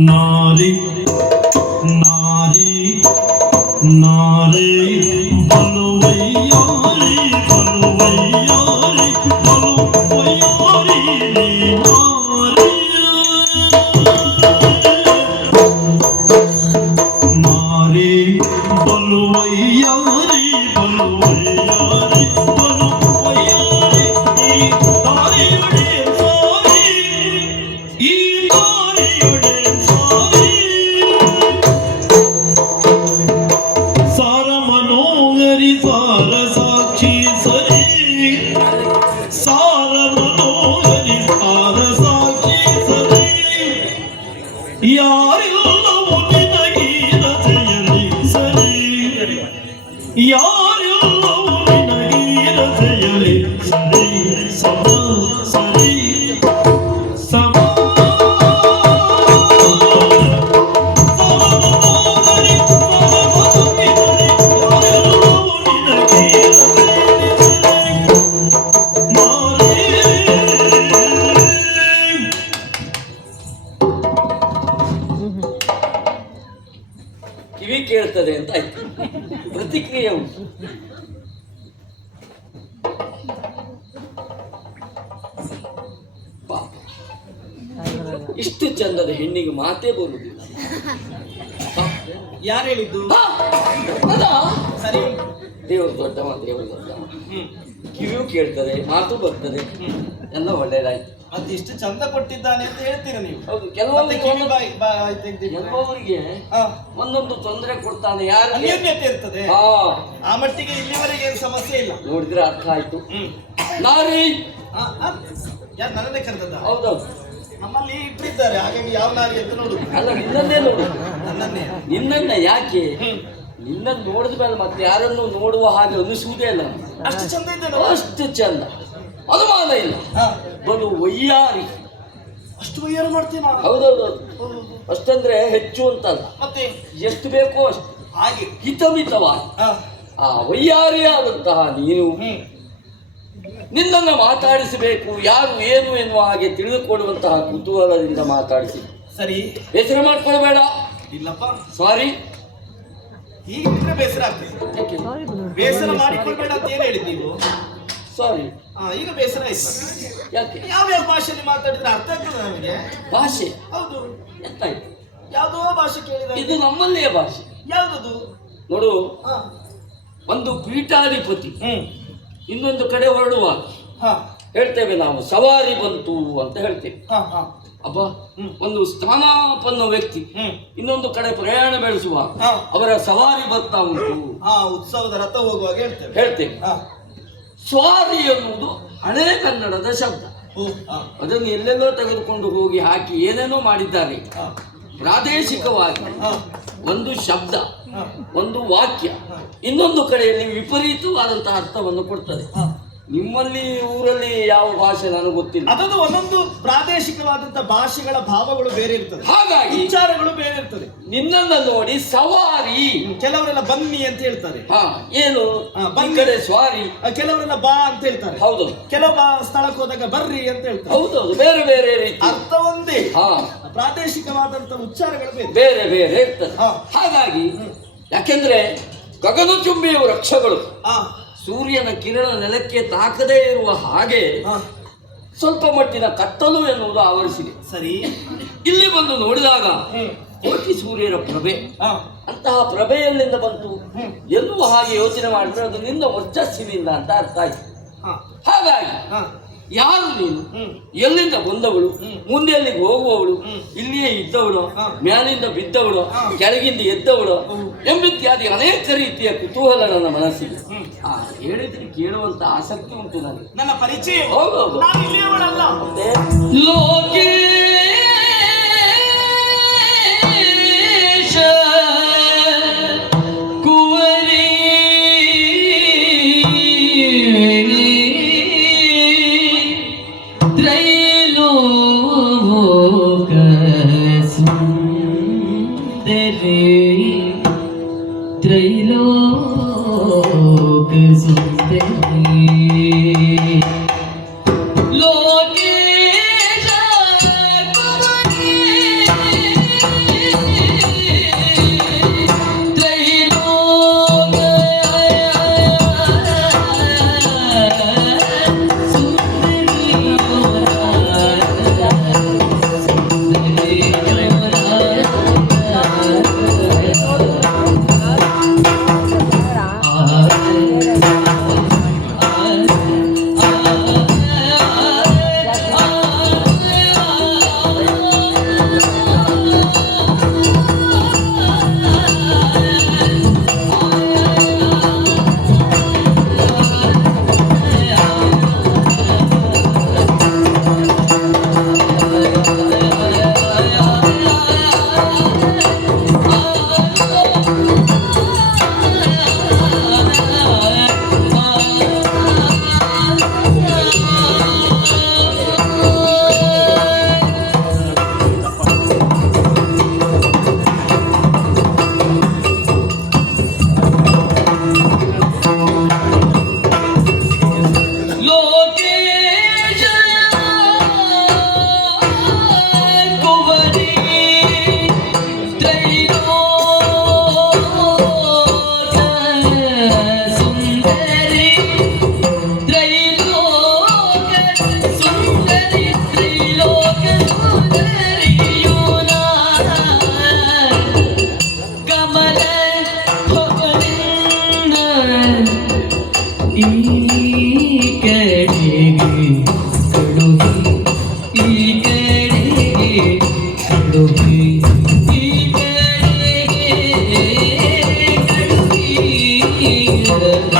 ನಾರಿ ನಾರಿ ನಾರಿ ಬಲುವಯ್ಯಾರಿ ಬಲುವಯ್ಯಾರಿ ಬಲುವಯ್ಯಾರಿ ನಾರಿ ಬಲುವಯ್ಯಾರಿ ಬಲುವಯ್ಯಾರಿ 有。ಕಿವಿ ಕೇಳ್ತದೆ ಅಂತ ಆಯ್ತು. ಪ್ರತಿಕ್ರಿಯೆ ಉಂಟು. ಇಷ್ಟು ಚಂದದ ಹೆಣ್ಣಿಗೆ ಮಾತೇ ಬರುವುದಿಲ್ಲ. ಯಾರು ಹೇಳಿದ್ದು? ಸರಿ. ದೇವರು ದೊಡ್ಡವ ದೇವರು ದೊಡ್ಡವ. ಕಿವಿಯೂ ಕೇಳ್ತದೆ ಮಾತು ಬರ್ತದೆ. ಎಲ್ಲ ಒಳ್ಳೇದಾಯ್ತು ಮತ್ತೆ ಇಷ್ಟು ಚಂದ ಕೊಟ್ಟಿದ್ದಾನೆ ಅಂತ ಹೇಳ್ತೀರಾ ನೀವು? ಹೌದು ಕೆಲವೊಂದು ಹಾ, ಒಂದೊಂದು ತೊಂದರೆ ಕೊಡ್ತಾನೆ ಯಾರು ಅನ್ಯೋನ್ಯತೆ ಇರ್ತದೆ. ಆ ಮಟ್ಟಿಗೆ ಇಲ್ಲಿವರೆಗೆ ಏನು ಸಮಸ್ಯೆ ಇಲ್ಲ. ನೋಡಿದ್ರೆ ಅರ್ಥ ಆಯ್ತು. ನಾರಿ! ಯಾರು ನನ್ನನ್ನೇ ಕರೆದದ್ದ? ಹೌದೌದು ನಮ್ಮಲ್ಲಿ ಇಟ್ಟಿದ್ದಾರೆ ಹಾಗಾಗಿ ಯಾವ ನಾರಿ ಅಂತ ನೋಡುದು ಅಲ್ಲ ನಿನ್ನನ್ನೇ ನೋಡು. ನನ್ನನ್ನೇ. ನಿನ್ನನ್ನ ಯಾಕೆ. ನಿನ್ನನ್ನು ನೋಡಿದ ಮೇಲೆ ಮತ್ತೆ ಯಾರನ್ನು ನೋಡುವ ಹಾಗೆ ಅನಿಸುವುದೇ ಇಲ್ಲ. ಅಷ್ಟು ಚಂದ ಇದ್ದೇನೆ. ಅಷ್ಟು ಚಂದ. ಅನುಮಾನ ಇಲ್ಲ. ಬಲು ವೈಯಾರಿ ಅಷ್ಟು ವಯ್ಯಾರ ಮಾಡ್ತೀನಿ? ಹೌದೌದು. ಅಷ್ಟಂದ್ರೆ ಹೆಚ್ಚು ಅಂತಲ್ಲ. ಮತ್ತೆ? ಎಷ್ಟು ಬೇಕೋ ಅಷ್ಟು. ಹಾಗೆ. ಹಿತಮಿತವಾಗಿ. ಆ, ವೈಯಾರಿಯಾದಂತಹ ನೀನು ನಿನ್ನನ್ನು ಮಾತಾಡಿಸಬೇಕು ಯಾರು ಏನು ಎನ್ನುವ ಹಾಗೆ ತಿಳಿದುಕೊಳ್ಳುವಂತಹ ಕುತೂಹಲದಿಂದ ಮಾತಾಡಿಸಿ. ಸರಿ. ಬೇಸರ ಮಾಡ್ಕೊಳ್ಬೇಡ. ಇಲ್ಲಪ್ಪ. ಸಾರಿ ಹೀಗಿದ್ರೆ ಬೇಸರ ಆಗ್ತದೆ. ಬೇಸರ ಮಾಡಿಕೊಳ್ಬೇಡ ಅಂತ ಏನು ಹೇಳಿದ್ ನೀವು? ಸಾರಿ ಈಗ ಬೇಸರ ಆಯ್ತು ಯಾಕೆ? ಯಾವ ಯಾವ ಭಾಷೆಯಲ್ಲಿ ಮಾತಾಡಿದ್ರೆ ಅರ್ಥ ಆಗ್ತದೆ ನಮಗೆ? ಭಾಷೆ? ಹೌದು. ಎಂತಾಯ್ತು? ಯಾವುದೋ ಭಾಷೆ ಕೇಳಿದ. ಇದು ನಮ್ಮಲ್ಲಿಯ ಭಾಷೆ. ಯಾವುದದು? ನೋಡು ಹಾ. ಒಂದು ಪೀಠಾಧಿಪತಿ ಇನ್ನೊಂದು ಕಡೆ ಹೊರಡುವ ಹಾ. ಹೇಳ್ತೇವೆ ನಾವು ಸವಾರಿ ಬಂತು ಅಂತ ಹೇಳ್ತೇವೆ. ಹಾ ಹಾ. ಅಬ್ಬ ಒಂದು ಸ್ಥಾನಪನ್ನ ವ್ಯಕ್ತಿ ಇನ್ನೊಂದು ಕಡೆ ಪ್ರಯಾಣ ಬೆಳೆಸುವ ಅವರ ಸವಾರಿ ಬರ್ತಾ ಉಂಟು. ಉತ್ಸವದ ರಥ ಹೋಗುವಾಗ ಹೇಳ್ತೇವೆ. ಹೇಳ್ತೇವೆ. ಹಾ. ಸ್ವಾರಿ ಎನ್ನುವುದು ಹಳೆ ಕನ್ನಡದ ಶಬ್ದ. ಅದನ್ನು ಎಲ್ಲೆಲ್ಲೋ ತೆಗೆದುಕೊಂಡು ಹೋಗಿ ಹಾಕಿ ಏನೇನೋ ಮಾಡಿದ್ದಾರೆ. ಪ್ರಾದೇಶಿಕವಾಗಿ ಒಂದು ಶಬ್ದ ಒಂದು ವಾಕ್ಯ ಇನ್ನೊಂದು ಕಡೆಯಲ್ಲಿ ವಿಪರೀತವಾದಂತಹ ಅರ್ಥವನ್ನು ಕೊಡ್ತದೆ. ನಿಮ್ಮಲ್ಲಿ ಊರಲ್ಲಿ ಯಾವ ಭಾಷೆ ನನಗೆ ಗೊತ್ತಿಲ್ಲ. ಅದನ್ನು ಒಂದೊಂದು ಪ್ರಾದೇಶಿಕವಾದಂತ ಭಾಷೆಗಳ ಭಾವಗಳು ಬೇರೆ ಇರ್ತದೆ. ಹಾಗಾಗಿ ವಿಚಾರಗಳು ಬೇರೆ ಇರ್ತದೆ. ನಿನ್ನನ್ನು ನೋಡಿ ಸವಾರಿ. ಕೆಲವರೆಲ್ಲ ಬನ್ನಿ ಅಂತ ಹೇಳ್ತಾರೆ. ಹಾ ಏನು? ಬಂದರೆ ಸ್ವಾರಿ. ಕೆಲವರೆಲ್ಲ ಬಾ ಅಂತ ಹೇಳ್ತಾರೆ. ಹೌದು. ಕೆಲವು ಬಾ- ಸ್ಥಳಕ್ಕೆ ಹೋದಾಗ ಬರ್ರಿ ಅಂತ ಹೇಳ್ತಾರೆ. ಹೌದು ಬೇರೆ ಬೇರೆ ರೀತಿ. ಅರ್ಥ ಒಂದೇ. ಹಾ. ಪ್ರಾದೇಶಿಕವಾದಂತ ಉಚ್ಚಾರಗಳು ಬೇರೆ. ಬೇರೆ ಬೇರೆ ಇರ್ತದೆ. ಹಾಗಾಗಿ ಯಾಕೆಂದ್ರೆ ಗಗನಚುಂಬಿಯ ವೃಕ್ಷಗಳು ಆ ಸೂರ್ಯನ ಕಿರಣ ನೆಲಕ್ಕೆ ತಾಕದೇ ಇರುವ ಹಾಗೆ ಸ್ವಲ್ಪ ಮಟ್ಟಿನ ಕತ್ತಲು ಎನ್ನುವುದು ಆವರಿಸಿದೆ. ಸರಿ. ಇಲ್ಲಿ ಬಂದು ನೋಡಿದಾಗ ಕೋಟಿ ಸೂರ್ಯರ ಪ್ರಭೆ. ಅಂತಹ ಪ್ರಭೆಯಲ್ಲಿಂದ ಬಂತು. ಎನ್ನುವ ಹಾಗೆ ಯೋಚನೆ ಮಾಡಿದ್ರೆ ಅದು ನಿನ್ನ ವರ್ಚಸ್ಸಿನಿಂದ ಅಂತ ಅರ್ಥ ಆಯ್ತು. ಹಾಗಾಗಿ ಯಾರು ನೀನು ಎಲ್ಲಿಂದ ಬಂದವಳು? ಮುಂದೆ ಎಲ್ಲಿಗೆ ಹೋಗುವವಳು. ಇಲ್ಲಿಯೇ ಇದ್ದವಳು. ಮ್ಯಾಲಿಂದ ಬಿದ್ದವಳು? ಕೆಳಗಿಂದ ಎದ್ದವಳು. ಎಂಬಿತ್ಯಾದಿ ಅನೇಕ ರೀತಿಯ ಕುತೂಹಲ ನನ್ನ ಮನಸ್ಸಿಗೆ. ಆ ಹೇಳಿದ್ರೆ ಕೇಳುವಂತ ಆಸಕ್ತಿ ಉಂಟು ನನಗೆ. ನನ್ನ ಪರಿಚಯ. ಹೌದೌದು. Oh,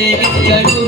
ಜಗತ್ತಿಯರು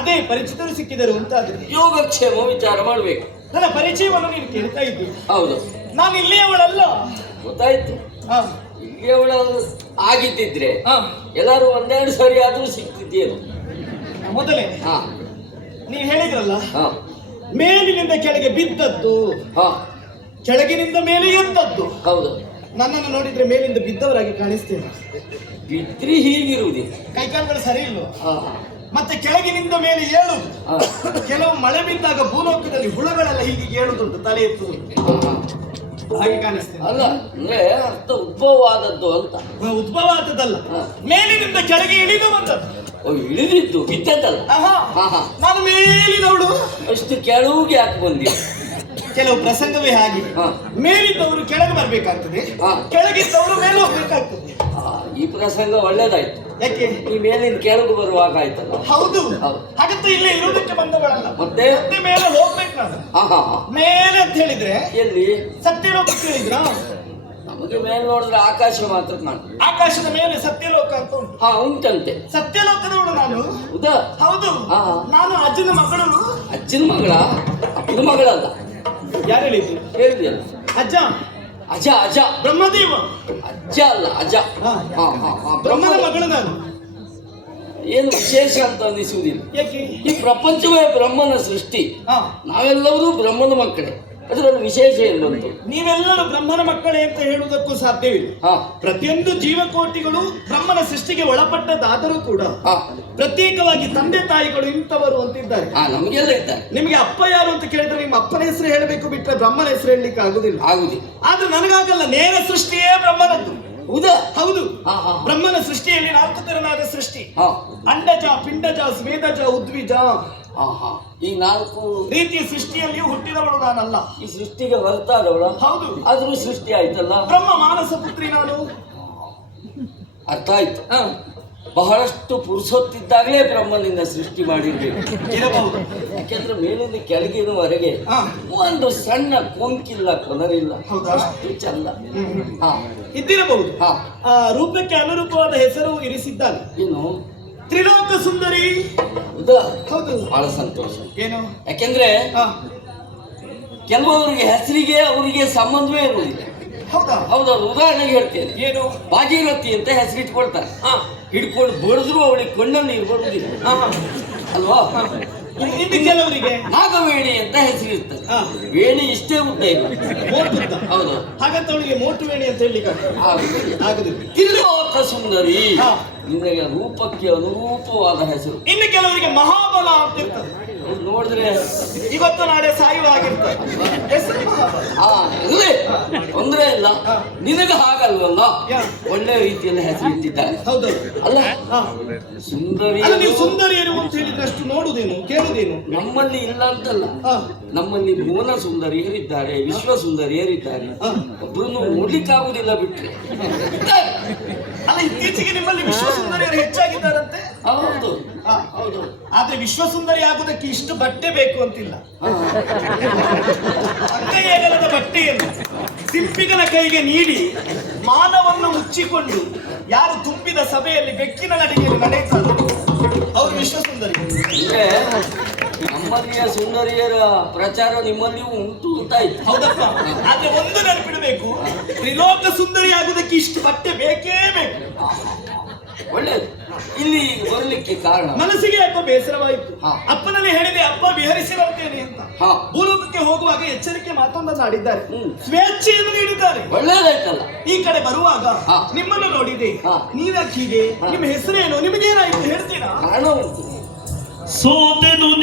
ಅದೇ ಪರಿಚಿತರು ಸಿಕ್ಕಿದರು ಅಂತ ಯೋಗಕ್ಷೇಮ ವಿಚಾರ ಮಾಡಬೇಕು. ನನ್ನ ಪರಿಚಯವನ್ನು ನೀನು ಕೇಳ್ತಾ ಇದ್ದಿ. ಹೌದು. ನಾನು ಇಲ್ಲಿಯವಳಲ್ಲ. ಗೊತ್ತಾಯ್ತು. ಇಲ್ಲಿಯವಳ ಆಗಿದ್ದಿದ್ರೆ ಹಾ, ಎಲ್ಲಾರು ಒಂದೆರಡು ಸರಿ ಆದ್ರೂ ಸಿಕ್ತಿದ್ದೇನು ಮೊದಲೇ ಹಾ. ನೀವು ಹೇಳಿದ್ರಲ್ಲ ಹಾ. ಮೇಲಿನಿಂದ ಕೆಳಗೆ ಬಿದ್ದದ್ದು ಹಾ. ಕೆಳಗಿನಿಂದ ಮೇಲೆ ಎದ್ದದ್ದು ಹೌದು. ನನ್ನನ್ನು ನೋಡಿದ್ರೆ ಮೇಲಿಂದ ಬಿದ್ದವರಾಗಿ ಕಾಣಿಸ್ತೇನೆ. ಬಿದ್ರಿ ಹೀಗಿರುವುದಿಲ್ಲ. ಕೈಕಾಲುಗಳು ಸರಿ ಇಲ್ಲ ಹಾ. ಮತ್ತೆ ಕೆಳಗಿನಿಂದ ಮೇಲೆ ಏಳುದು. ಕೆಲವು ಮಳೆ ಬಿದ್ದಾಗ ಭೂಲೋಕದಲ್ಲಿ ಹುಳಗಳೆಲ್ಲ ಹೀಗೆ ಏಳುದುಂಟು ತಲೆ ಎತ್ತುವುದು ಹಾ. ಹಾಗೆ ಕಾಣಿಸ್ತೇನೆ ಅಲ್ಲ ಅಂದ್ರೆ ಅರ್ಥ ಉದ್ಭವವಾದದ್ದು ಅಂತ. ಉದ್ಭವ ಆದದ್ದಲ್ಲ ಮೇಲಿನಿಂದ ಕೆಳಗೆ ಇಳಿದು ಬಂದದ್ದು. ಓ ಇಳಿದಿದ್ದು ಬಿದ್ದದ್ದಲ್ಲ. ನಾನು ಮೇಲಿನವಳು. ಅಷ್ಟು ಕೆಳಗೆ ಯಾಕೆ ಬಂದಿ ಕೆಲವು ಪ್ರಸಂಗವೇ ಹಾಗೆ. ಮೇಲಿದ್ದವರು ಕೆಳಗೆ ಬರ್ಬೇಕಾಗ್ತದೆ. ಕೆಳಗಿದ್ದವರು ಮೇಲೆ ಹೋಗ್ಬೇಕಾಗ್ತದೆ. ಈ ಪ್ರಸಂಗ ಒಳ್ಳೇದಾಯ್ತು. ಯಾಕೆ? ಈ ಮೇಲಿನ ಕೆಳಗೆ ಬರುವಾಗ ಆಯ್ತಲ್ಲ? ಹೌದು. ಹೌದು. ಹಾಗಂತ ಇಲ್ಲೇ ಇರುವುದಕ್ಕೆ ಬಂದವಳಲ್ಲ. ಮತ್ತೆ? ಮತ್ತೆ ಮೇಲೆ ಹೋಗ್ಬೇಕು ನಾನು. ಹಾ ಹಾ ಮೇಲೆ ಅಂತ ಹೇಳಿದ್ರೆ ಎಲ್ಲಿ? ಸತ್ಯಲೋಕ ಕೇಳಿದ್ರ? ನಮಗೆ ಮೇಲೆ ನೋಡಿದ್ರೆ ಆಕಾಶ ಮಾತ್ರ ಕಾಣ್ತದೆ. ಆಕಾಶದ ಮೇಲೆ ಸತ್ಯಲೋಕ ಅಂತ ಉಂಟು. ಹಾ ಉಂಟಂತೆ. ಸತ್ಯಲೋಕದವಳು ನಾನು? ಉದ ಹೌದು. ನಾನು ಅಜ್ಜನ ಮಗಳು ಅಜ್ಜನ ಮಗಳ? ಅಪ್ಪನ ಮಗಳಲ್ಲ. ಯಾರು ಹೇಳಿದ್ರು ಹೇಳಿದ್ಯಲ್ಲ. ಅಜ್ಜ? ಅಜ ಅಜ. ಬ್ರಹ್ಮದೇವ. ಅಜ್ಜ ಅಲ್ಲ ಅಜ. ಹಾ. ಹಾ ಹಾ ಹಾ ಬ್ರಹ್ಮನ ಬ್ರಹ್ಮ ಮಗಳು ನಾನು ಏನು ವಿಶೇಷ ಅಂತ ಅನಿಸುವುದಿಲ್ಲ ಯಾಕೆ? ಈ ಪ್ರಪಂಚವೇ ಬ್ರಹ್ಮನ ಸೃಷ್ಟಿ. ಹಾ. ನಾವೆಲ್ಲರೂ ಬ್ರಹ್ಮನ ಮಕ್ಕಳೇ. ಅದರಲ್ಲಿ ವಿಶೇಷ ಬಂತು ನೀವೆಲ್ಲರೂ ಬ್ರಹ್ಮನ ಮಕ್ಕಳೇ ಅಂತ ಹೇಳುವುದಕ್ಕೂ ಸಾಧ್ಯವಿಲ್ಲ. ಹಾ. ಪ್ರತಿಯೊಂದು ಜೀವಕೋಟಿಗಳು ಬ್ರಹ್ಮನ ಸೃಷ್ಟಿಗೆ ಒಳಪಟ್ಟದ್ದಾದರೂ ಕೂಡ ಹಾ. ಪ್ರತ್ಯೇಕವಾಗಿ ತಂದೆ ತಾಯಿಗಳು ಇಂಥವರು ಅಂತಿದ್ದಾರೆ ಹಾ ನಮಗೆಲ್ಲ ಇದ್ದಾರೆ. ನಿಮಗೆ ಅಪ್ಪ ಯಾರು ಅಂತ ಕೇಳಿದ್ರೆ ನಿಮ್ಮ ಅಪ್ಪನ ಹೆಸರು ಹೇಳಬೇಕು ಬಿಟ್ರೆ ಬ್ರಹ್ಮನ ಹೆಸರು ಹೇಳಲಿಕ್ಕೆ ಆಗುದಿಲ್ಲ. ಆಗುದಿಲ್ಲ. ಆದ್ರೆ ನನಗಾಗಲ್ಲ ನೇರ ಸೃಷ್ಟಿಯೇ ಬ್ರಹ್ಮನದ್ದು. ಹೌದಾ? ಹೌದು. ಹಾ ಹಾ. ಬ್ರಹ್ಮನ ಸೃಷ್ಟಿಯಲ್ಲಿ ನಾಲ್ಕು ತೆರನಾದ ಸೃಷ್ಟಿ. ಹಾ. ಅಂಡಜ ಪಿಂಡಜ ಸ್ವೇದಜ ಉದ್ವಿಜ ಈ ನಾಲ್ಕು ರೀತಿಯ ಸೃಷ್ಟಿಯಲ್ಲಿ ಹುಟ್ಟಿದವಳು ನಾನಲ್ಲ. ಈ ಸೃಷ್ಟಿಗೆ ಹೊರತಾದವಳ? ಹೌದು. ಆದ್ರೂ ಸೃಷ್ಟಿ ಆಯ್ತಲ್ಲ? ಬ್ರಹ್ಮ ಮಾನಸ ಪುತ್ರಿ ನಾನು. ಅರ್ಥ ಆಯ್ತು. ಬಹಳಷ್ಟು ಪುರುಷೊತ್ತಿದ್ದಾಗಲೇ ಬ್ರಹ್ಮನಿಂದ ಸೃಷ್ಟಿ ಮಾಡಿರ್ಬೇಕು. ಇರಬಹುದು. ಯಾಕೆಂದ್ರೆ ಮೇಲಿಂದ ಕೆಳಗಿನವರೆಗೆ ಒಂದು ಸಣ್ಣ ಕೊಂಕಿಲ್ಲ ಕೊನರಿಲ್ಲ. ಅಷ್ಟು ಚಂದ. ಇದ್ದಿರಬಹುದು. ರೂಪಕ್ಕೆ ಅನುರೂಪವಾದ ಹೆಸರು ಇರಿಸಿದ್ದಾನೆ. ಏನು ತ್ರಿಲೋಕ ಸುಂದರಿ. ಹೌದಾ ಹೌದು. ಬಹಳ ಸಂತೋಷ. ಏನು? ಯಾಕೆಂದ್ರೆ ಹ, ಕೆಲವರಿಗೆ ಹೆಸರಿಗೆ ಅವರಿಗೆ ಸಂಬಂಧವೇ ಇರುವುದಿಲ್ಲ. ಹೌದಾ? ಹೌದೌದು ಉದಾಹರಣೆಗೆ ಹೇಳ್ತೇನೆ. ಏನು? ಭಾಗೀರಥಿ ಅಂತ ಹೆಸರಿಟ್ಕೊಳ್ತಾರೆ. ಇಟ್ಕೊಳ್ತಾರೆ ಹಿಡ್ಕೊಂಡು ಬಡಿದ್ರು ಅವಳಿಗೆ ಕಣ್ಣಲ್ಲಿ ನೀರು ಬರುವುದಿಲ್ಲ. ಹ, ಹ. ಅಲ್ವಾ? ಇನ್ನು ಕೆಲವರಿಗೆ? ಅಂತ ಇರ್ತದೆ ಹಾ. ವೇಣಿ ಇಷ್ಟೇ ಉದ್ದ ಇಲ್ಲ. ಮೋಟುದ್ದ ಹೌದು. ಹಾಗಂತ ಅವಳಿಗೆ ಮೋಟು ವೇಣಿ ಅಂತ ಹೇಳಲಿಕ್ಕೆ ಆಗುದಿಲ್ಲ. ಆಗುದಿಲ್ಲ. ತ್ರಿಲೋಕ ಸುಂದರಿ ಹಾ. ನಿನಗೆ ರೂಪಕ್ಕೆ ಅನುರೂಪವಾದ ಹೆಸರು. ಇನ್ನು ಕೆಲವರಿಗೆ ಮಹಾಬಲ ಅಂತ ನೋಡಿದ್ರೆ ಇವತ್ತು ನಾಳೆ ಸಾಯುವಾಗಿರ್ತದೆ ತೊಂದರೆ ಇಲ್ಲ. ನಿನಗೆ ಹಾಗಲ್ವಲ್ಲ? ಒಳ್ಳೆ ರೀತಿಯಲ್ಲಿ ಹೆಸರು ಇಟ್ಟಿದ್ದಾರೆ. ಅಲ್ಲ? ಸುಂದರಿ ಸುಂದರಿ ಅಲ್ಲ ನೀವು ಸುಂದರಿಯರು ಅಂತ ಹೇಳಿದ್ರಷ್ಟು ನೋಡುದೇನು ಕೇಳುದೇನು ನಮ್ಮಲ್ಲಿ ಇಲ್ಲ ಅಂತಲ್ಲ. ನಮ್ಮಲ್ಲಿ ಸುಂದರಿ ಸುಂದರಿಯರಿದ್ದಾರೆ ವಿಶ್ವ ಸುಂದರಿಯರಿದ್ದಾರೆ. ಏರಿದ್ದಾರೆ ಒಬ್ಬರನ್ನು ನೋಡ್ಲಿಕ್ಕಾಗುದಿಲ್ಲ ಬಿಟ್ರೆ. ಅಲ್ಲ ಇತ್ತೀಚೆಗೆ ನಿಮ್ಮಲ್ಲಿ ವಿಶ್ವ ಸುಂದರಿಯರು ಹೆಚ್ಚಾಗಿದ್ದಾರಂತೆ ಹೌದು. ಹೌದು. ಆದ್ರೆ ವಿಶ್ವ ಸುಂದರಿ ಆಗುದಕ್ಕೆ ಇಷ್ಟು ಬಟ್ಟೆ ಬೇಕು ಅಂತಿಲ್ಲ. ಅಕ್ಕಯ್ಯಗಲದ ಬಟ್ಟೆಯನ್ನು ಸಿಂಪಿಗನ ಕೈಗೆ ನೀಡಿ ಮಾನವನ್ನು ಮುಚ್ಚಿಕೊಂಡು ಯಾರು ತುಂಬಿದ ಸಭೆಯಲ್ಲಿ ಬೆಕ್ಕಿನ ನಡಿಗೆಯಲ್ಲಿ ನಡೆಯುತ್ತಾರೆ ಅವ್ರು ವಿಶ್ವಸುಂದರಿ. ನಮ್ಮಲ್ಲಿಯ ಸುಂದರಿಯರ ಪ್ರಚಾರ ನಿಮ್ಮಲ್ಲಿಯೂ ಉಂಟು ಅಂತಾಯ್ತು ಹೌದಪ್ಪ. ಆದ್ರೆ ಒಂದು ನೆನಪಿಡಬೇಕು. ತ್ರಿಲೋಕ ಸುಂದರಿ ಆಗುದಕ್ಕೆ ಇಷ್ಟು ಬಟ್ಟೆ ಬೇಕೇ ಬೇಕು. ಒಳ್ಳೇದು. ಇಲ್ಲಿ ಬರಲಿಕ್ಕೆ ಕಾರಣ. ಮನಸ್ಸಿಗೆ ಅಪ್ಪ ಬೇಸರವಾಯಿತು. ಹಾ. ಅಪ್ಪನಲ್ಲಿ ಹೇಳಿದೆ ಅಪ್ಪ ವಿಹರಿಸಿ ಬರ್ತೇನೆ ಅಂತ. ಹಾ. ಭೂಲೋಕಕ್ಕೆ ಹೋಗುವಾಗ ಎಚ್ಚರಿಕೆ ಮಾತೊಂದನ್ನು ಆಡಿದ್ದಾರೆ. ಸ್ವೇಚ್ಛೆಯನ್ನು ನೀಡಿದ್ದಾರೆ ಒಳ್ಳೇದಾಯ್ತಲ್ಲ. ಈ ಕಡೆ ಬರುವಾಗ ಹಾ. ನಿಮ್ಮನ್ನು ನೋಡಿದೆ. ಹಾ. ನೀವ್ಯಾಕೆ ಹೀಗೆ ನಿಮ್ಮ ಹೆಸರೇನು? ನಿಮಗೇನಾಯ್ತು ಹೇಳ್ತೀರಾ? ಕಾರಣ ಉಂಟು. ಸೋತೆನು